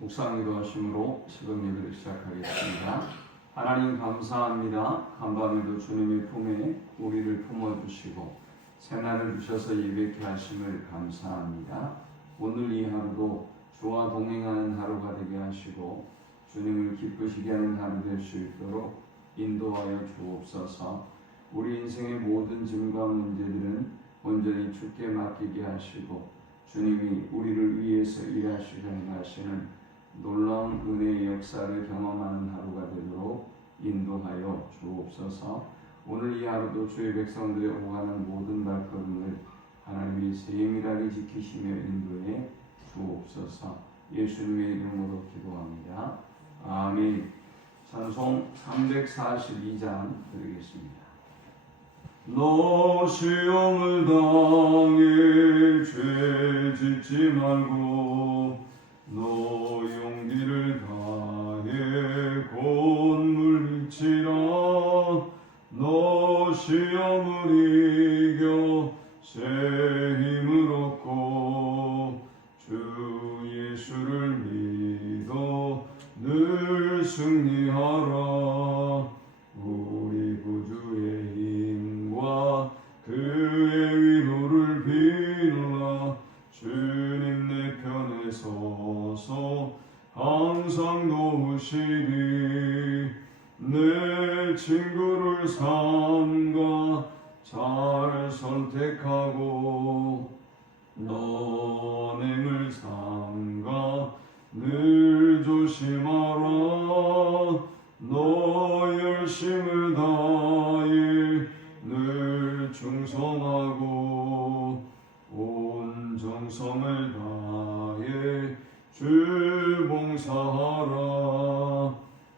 묵상기도 하심으로 새벽 예배를 시작하겠습니다. 하나님 감사합니다. 간밤에도 주님의 품에 우리를 품어주시고 새날을 주셔서 예배케 하심을 감사합니다. 오늘 이 하루도 주와 동행하는 하루가 되게 하시고 주님을 기쁘시게 하는 하루 될 수 있도록 인도하여 주옵소서. 우리 인생의 모든 짐과 문제들은 온전히 주께 맡기게 하시고 주님이 우리를 위해서 일하시려 하시는 놀라운 은혜의 역사를 경험하는 하루가 되도록 인도하여 주옵소서. 오늘 이 하루도 주의 백성들의 오가는 모든 발걸음을 하나님이 세밀하게 지키시며 인도해 주옵소서. 예수님의 이름으로 기도합니다. 아멘. 찬송 342장 드리겠습니다. 너 시험을 당해 죄 짓지 말고 너 용기를 다해 곧 물리치라. 너 시험을 이겨 새 힘을 얻고 주 예수를 믿어 늘 승리하라. 우리 구주의 힘과 그의 위로를 빌라. 주님 내 편에 서서 항상 도우시리. 내 친구를 삼가 잘 선택하고 너행을 삼가 늘 조심하라. 너 열심을 다해 늘 충성하고 온 정성을 다해 주 봉사하라.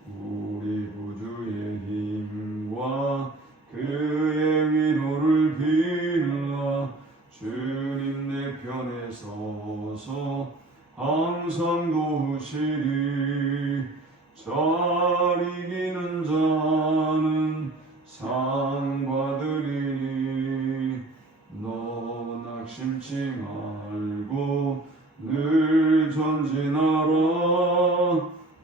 우리 구주의 힘과 그의 위로를 빌라. 주님 내 편에 서서 항상 도우시리. 잘 이기는 자는 상 받으리니 너 낙심치 말고 늘 전진하라.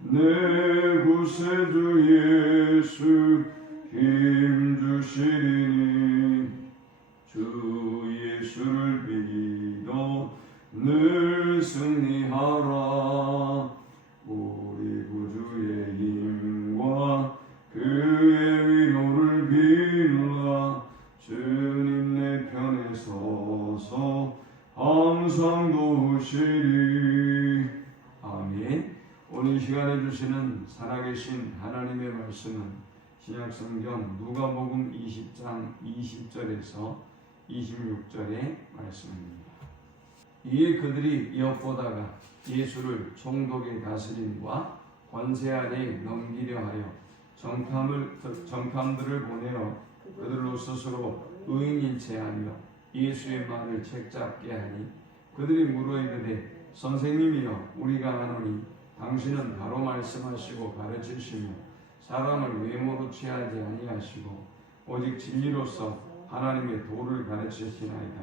내 구세주 예수 힘 주시리니 주 예수를 믿어 늘 승리하라. 우리 구주의 힘과 그의 위로를 빌라. 주님 내 편에 서서 항상 도우시리. 아멘. 오늘 이 시간에 주시는 살아계신 하나님의 말씀은 신약성경 누가복음 20장 20절에서 26절의 말씀입니다. 이에 그들이 엿보다가 예수를 총독의 다스림과 권세 아래 넘기려 하여 정탐들을 보내어 그들로 스스로 의인인 체하며 예수의 말을 책잡게 하니 그들이 물어 이르되 선생님이여 우리가 아노니 당신은 바로 말씀하시고 가르치시며 사람을 외모로 취하지 아니하시고 오직 진리로서 하나님의 도를 가르치시나이다.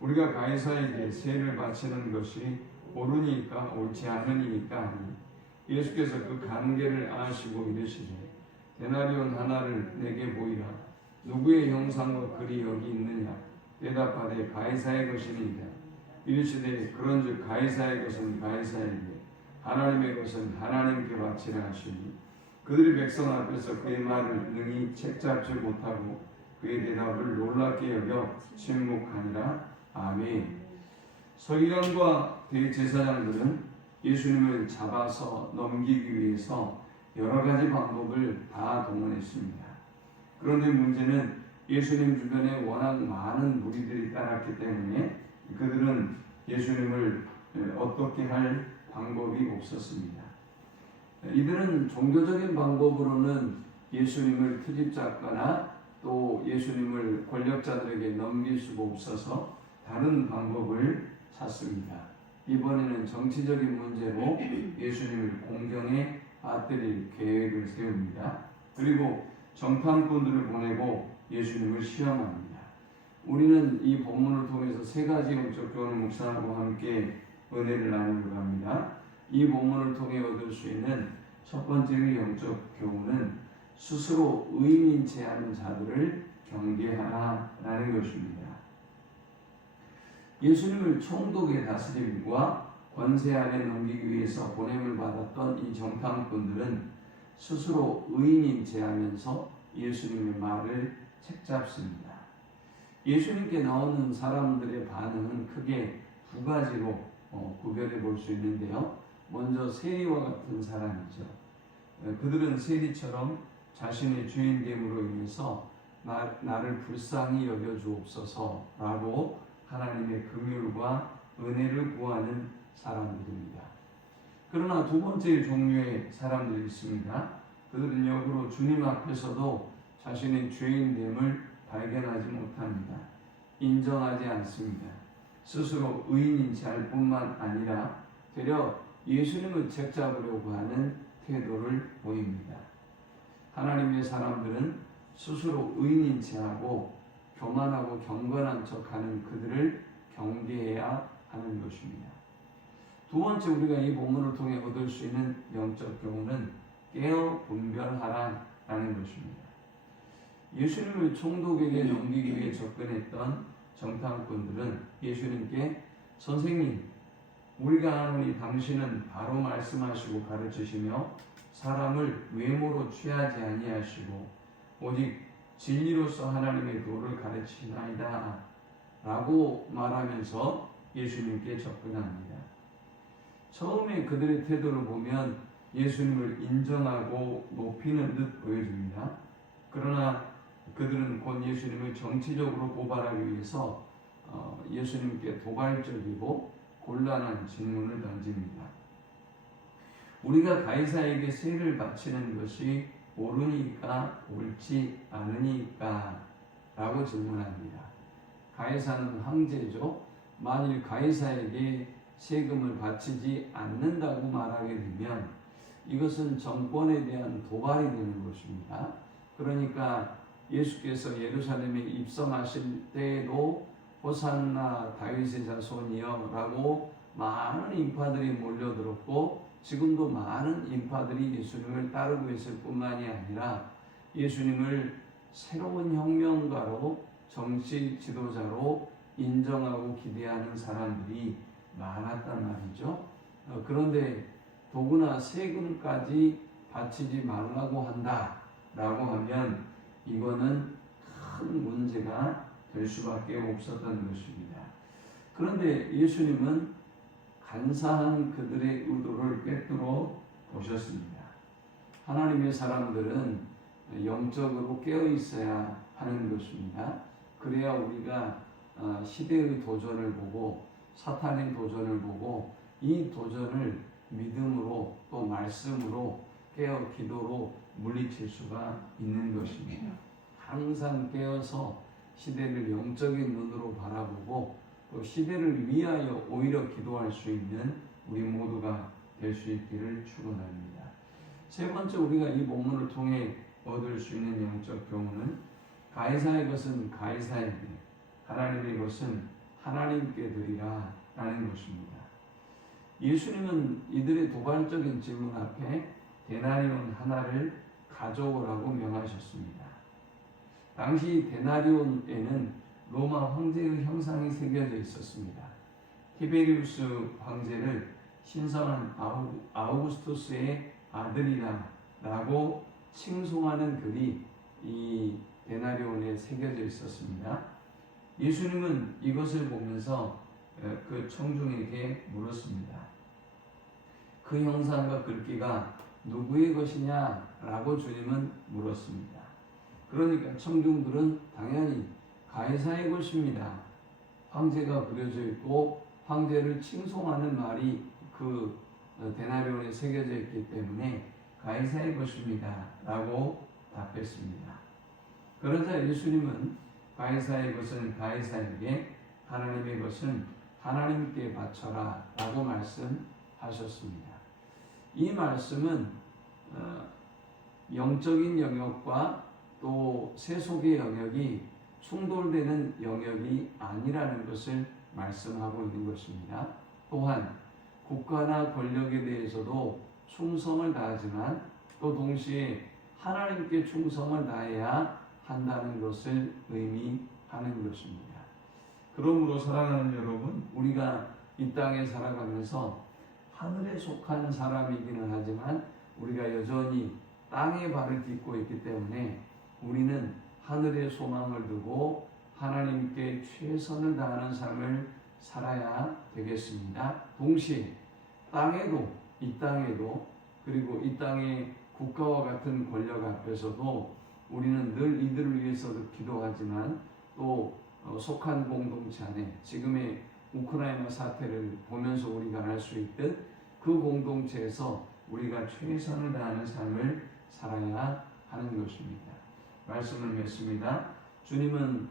우리가 가이사에게 세를 바치는 것이 옳으니까 옳지 않으니까 하니 예수께서 그 관계를 아시고 이르시되 데나리온 하나를 내게 보이라. 누구의 형상과 글이 여기 있느냐. 대답하되 가이사의 것이니이다. 이르시되 그런즉 가이사의 것은 가이사에게 하나님의 것은 하나님께 바치라 하시니 그들이 백성 앞에서 그의 말을 능히 책잡지 못하고 그의 대답을 놀랍게 여겨 침묵하니라. 아멘. 서기관과 대제사장들은 예수님을 잡아서 넘기기 위해서 여러 가지 방법을 다 동원했습니다. 그런데 문제는 예수님 주변에 워낙 많은 무리들이 따랐기 때문에 그들은 예수님을 어떻게 할 방법이 없었습니다. 이들은 종교적인 방법으로는 예수님을 트집잡거나 또 예수님을 권력자들에게 넘길 수가 없어서 다른 방법을 찾습니다. 이번에는 정치적인 문제로 예수님을 공경에 빠뜨릴 계획을 세웁니다. 그리고 정탐꾼들을 보내고 예수님을 시험합니다. 우리는 이 본문을 통해서 세 가지 영적 교훈을 묵상하고 함께 은혜를 나누려고 합니다. 이 본문을 통해 얻을 수 있는 첫 번째 영적 교훈은 스스로 의인인 체하는 자들을 경계하라라는 것입니다. 예수님을 총독의 다스림과 권세 아래 넘기기 위해서 보냄을 받았던 이 정탐꾼들은 스스로 의인인 체하면서 예수님의 말을 책잡습니다. 예수님께 나오는 사람들의 반응은 크게 두 가지로 구별해 볼 수 있는데요. 먼저 세리와 같은 사람이죠. 그들은 세리처럼 자신의 주인됨으로 인해서 나를 불쌍히 여겨주옵소서라고 하나님의 긍휼과 은혜를 구하는 사람들입니다. 그러나 두 번째 종류의 사람들이 있습니다. 그들은 역으로 주님 앞에서도 자신의 죄인됨을 발견하지 못합니다. 인정하지 않습니다. 스스로 의인인 체할 뿐만 아니라 되려 예수님을 책잡으려고 하는 태도를 보입니다. 하나님의 사람들은 스스로 의인인 체하고 교만하고 경건한 척하는 그들을 경계해야 하는 것입니다. 두 번째 우리가 이 본문을 통해 얻을 수 있는 영적 교훈은 깨어 분별하라라는 것입니다. 예수님을 총독에게 넘기기 위해 접근했던 정탐꾼들은 예수님께 선생님, 우리가 아노니 당신은 바로 말씀하시고 가르치시며 사람을 외모로 취하지 아니하시고 오직 진리로서 하나님의 도를 가르치나이다 라고 말하면서 예수님께 접근합니다. 처음에 그들의 태도를 보면 예수님을 인정하고 높이는 듯 보여집니다. 그러나 그들은 곧 예수님을 정치적으로 고발하기 위해서 예수님께 도발적이고 곤란한 질문을 던집니다. 우리가 가이사에게 세를 바치는 것이 옳으니까 옳지 않으니까 라고 질문합니다. 가이사는 황제죠. 만일 가이사에게 세금을 바치지 않는다고 말하게 되면 이것은 정권에 대한 도발이 되는 것입니다. 그러니까 예수께서 예루살렘에 입성하실 때에도 호산나 다윗의 자손이여 라고 많은 인파들이 몰려들었고 지금도 많은 인파들이 예수님을 따르고 있을 뿐만이 아니라 예수님을 새로운 혁명가로 정치 지도자로 인정하고 기대하는 사람들이 많았단 말이죠. 그런데 더구나 세금까지 바치지 말라고 한다라고 하면 이거는 큰 문제가 될 수밖에 없었던 것입니다. 그런데 예수님은 간사한 그들의 의도를 꿰뚫어 보셨습니다. 하나님의 사람들은 영적으로 깨어 있어야 하는 것입니다. 그래야 우리가 시대의 도전을 보고 사탄의 도전을 보고 이 도전을 믿음으로 또 말씀으로 깨어 기도로 물리칠 수가 있는 것입니다. 항상 깨어서 시대를 영적인 눈으로 바라보고 또 시대를 위하여 오히려 기도할 수 있는 우리 모두가 될 수 있기를 축원합니다. 세 번째 우리가 이 본문을 통해 얻을 수 있는 영적 교훈은 가이사의 것은 가이사에게 하나님의 것은 하나님께 드리라 라는 것입니다. 예수님은 이들의 도발적인 질문 앞에 데나리온 하나를 가져오라고 명하셨습니다. 당시 데나리온에는 로마 황제의 형상이 새겨져 있었습니다. 티베리우스 황제를 신성한 아우구스투스의 아들이라 라고 칭송하는 글이 이 데나리온에 새겨져 있었습니다. 예수님은 이것을 보면서 그 청중에게 물었습니다. 그 형상과 글귀가 누구의 것이냐 라고 주님은 물었습니다. 그러니까 청중들은 당연히 가이사의 것입니다. 황제가 그려져 있고 황제를 칭송하는 말이 그 데나리온에 새겨져 있기 때문에 가이사의 것입니다 라고 답했습니다. 그러자 예수님은 가이사의 것은 가이사에게 하나님의 것은 하나님께 바쳐라 라고 말씀하셨습니다. 이 말씀은 영적인 영역과 또 세속의 영역이 충돌되는 영역이 아니라는 것을 말씀하고 있는 것입니다. 또한 국가나 권력에 대해서도 충성을 다하지만 또 동시에 하나님께 충성을 다해야 한다는 것을 의미하는 것입니다. 그러므로 사랑하는 여러분, 우리가 이 땅에 살아가면서 하늘에 속한 사람이기는 하지만 우리가 여전히 땅에 발을 딛고 있기 때문에 우리는 하늘에 소망을 두고 하나님께 최선을 다하는 삶을 살아야 되겠습니다. 동시에 이 땅에도 그리고 이 땅의 국가와 같은 권력 앞에서도 우리는 늘 이들을 위해서도 기도하지만 또 속한 공동체 안에 지금의 우크라이나 사태를 보면서 우리가 알 수 있듯 그 공동체에서 우리가 최선을 다하는 삶을 살아야 하는 것입니다. 말씀을 맺습니다. 주님은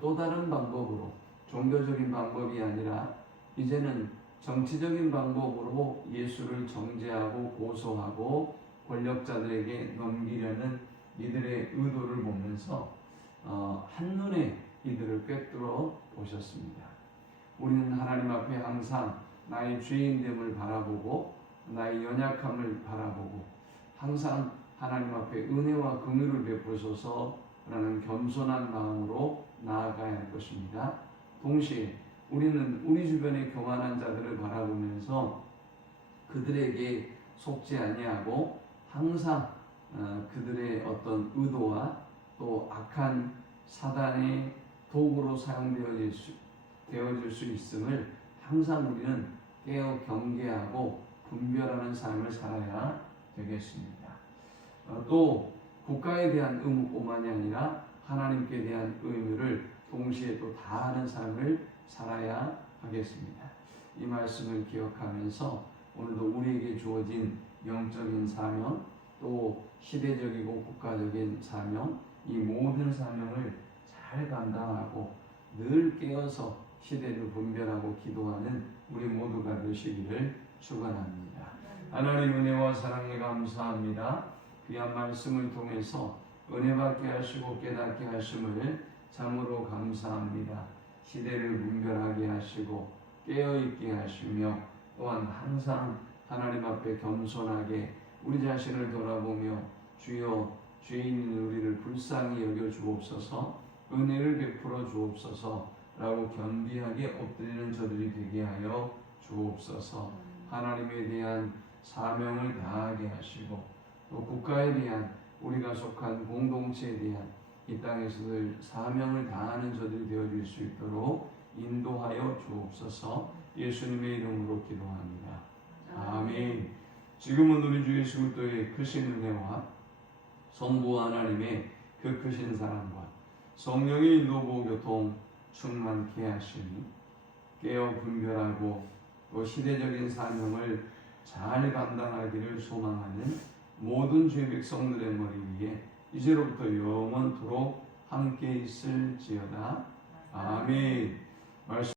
또 다른 방법으로 종교적인 방법이 아니라 이제는 정치적인 방법으로 예수를 정죄하고 고소하고 권력자들에게 넘기려는 이들의 의도를 보면서 한눈에 이들을 꿰뚫어 보셨습니다. 우리는 하나님 앞에 항상 나의 죄인됨을 바라보고 나의 연약함을 바라보고 항상 하나님 앞에 은혜와 긍휼을 베푸소서라는 겸손한 마음으로 나아가야 할 것입니다. 동시에 우리는 우리 주변의 교만한 자들을 바라보면서 그들에게 속지 아니하고 항상 그들의 어떤 의도와 또 악한 사단의 도구로 사용되어질 수 있음을 항상 우리는 깨어 경계하고 분별하는 삶을 살아야 되겠습니다. 또 국가에 대한 의무뿐만이 아니라 하나님께 대한 의무를 동시에 또 다하는 삶을 살아야 하겠습니다. 이 말씀을 기억하면서 오늘도 우리에게 주어진 영적인 사명 또 시대적이고 국가적인 사명 이 모든 사명을 잘 감당하고 늘 깨어서 시대를 분별하고 기도하는 우리 모두가 되시기를 축원합니다. 하나님 은혜와 사랑에 감사합니다. 귀한 말씀을 통해서 은혜 받게 하시고 깨닫게 하심을 참으로 감사합니다. 시대를 분별하게 하시고 깨어있게 하시며 또한 항상 하나님 앞에 겸손하게 우리 자신을 돌아보며 주여 죄인인 우리를 불쌍히 여겨 주옵소서 은혜를 베풀어 주옵소서 라고 겸비하게 엎드리는 저들이 되게 하여 주옵소서. 하나님에 대한 사명을 다하게 하시고 또 국가에 대한 우리가 속한 공동체에 대한 이 땅에서도 사명을 다하는 저들이 되어질 수 있도록 인도하여 주옵소서. 예수님의 이름으로 기도합니다. 아멘. 지금은 우리 주 예수 그리스도의 크신 은혜와 성부 하나님의 그 크신 사랑과 성령의 인도보 교통 충만케 하시니 깨어 분별하고 또 시대적인 사명을 잘 감당하기를 소망하는 모든 주의 백성들의 머리 위에 이제로부터 영원토록 함께 있을지어다. 아멘. 말씀